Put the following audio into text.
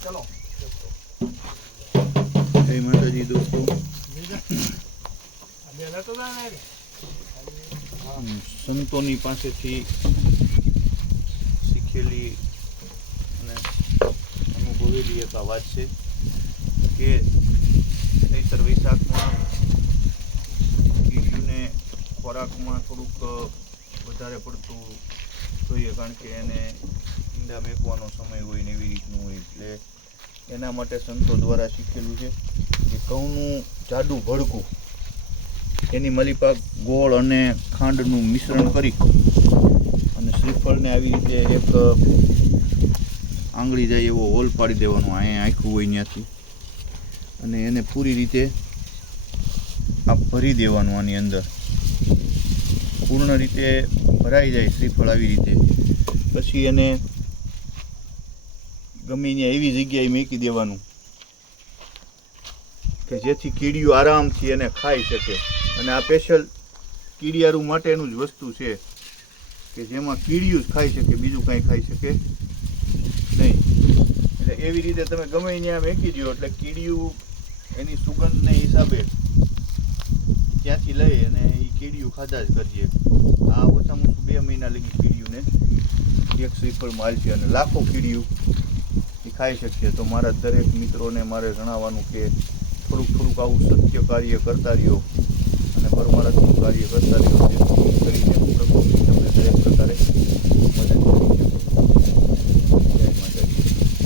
ચલો. જય માતાજી દોસ્તો. સંતોની પાસેથી શીખેલી અને અનુભવેલી એક આ વાત છે કે નહીતર વૈશાખમાં કીડીને ખોરાકમાં થોડુંક વધારે પડતું જોઈએ કારણ કે એને ઈંડા મેકવાનો સમય હોય ને એવી રીતનું હોય. એટલે એના માટે સંતો દ્વારા શીખેલું છે કે ઘઉંનું જાડું ભડકું એની મલીપાક ગોળ અને ખાંડનું મિશ્રણ કરી અને શ્રીફળને આવી રીતે એક આંગળી જાય એવો હોલ પાડી દેવાનો. અહીંયા આખું હોય ત્યાંથી. અને એને પૂરી રીતે આ ભરી દેવાનું આની અંદર. પૂર્ણ રીતે ભરાઈ જાય શ્રીફળ આવી રીતે. પછી એને ગમે ત્યાં એવી જગ્યાએ મૂકી દેવાનું કે જેથી કીડીઓ આરામથી એને ખાઈ શકે. અને આ સ્પેશિયલ કીડિયારું માટેનું જ વસ્તુ છે કે જેમાં કીડિયું જ ખાઈ શકે, બીજું કાંઈ ખાઈ શકે નહીં. એટલે એવી રીતે તમે ગમે ત્યાં મેકી દો એટલે કીડિયું એની સુગંધને હિસાબે ત્યાંથી લઈ અને એ કીડિયું ખાધા જ કરીએ. આ ઓછામાં ઓછું બે મહિના લગી કીડિયુંને એક શ્રીફળ માલ છે અને લાખો કીડિયું એ શકીએ તો મારા દરેક મિત્રોને મારે જણાવવાનું કે થોડુંક થોડુંક આવું સત્ય કાર્ય કરતા રહ્યો અને પરમારાત્મક કાર્ય કરતા રહ્યો. કરી